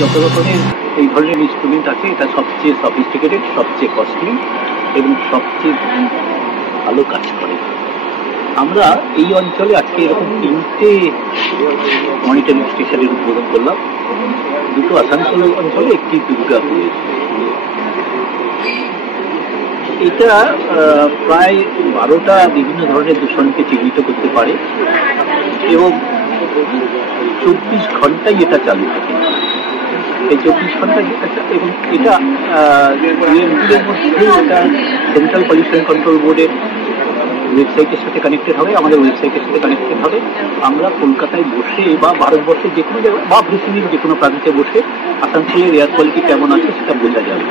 যত রকমের এই ধরনের ইনস্ট্রুমেন্ট আছে এটা সবচেয়ে সফিস্টিকেটেড, সবচেয়ে কস্টলি এবং সবচেয়ে ভালো কাজ করে। আমরা এই অঞ্চলে আজকে এরকম 3টে মনিটরিং স্টেশনের উদ্বোধন করলাম, 2টো আসানসোল অঞ্চলে, একটি দুর্গাপুরে। এটা প্রায় 12টা বিভিন্ন ধরনের দূষণকে চিহ্নিত করতে পারে এবং 24 ঘন্টাই এটা চালু থাকে। এই 24 ঘন্টা এবং এটা এর মধ্যে এটা সেন্ট্রাল পলিউশন কন্ট্রোল বোর্ডের ওয়েবসাইটের সাথে কানেক্টেড হবে, আমাদের ওয়েবসাইটের সাথে কানেক্টেড হবে। আমরা কলকাতায় বসে বা ভারতবর্ষের যে কোনো জায়গায় বা পৃথিবীর যে কোনো প্রান্তে বসে আসানসোলের এয়ার কোয়ালিটি কেমন আছে সেটা বোঝা যাবে।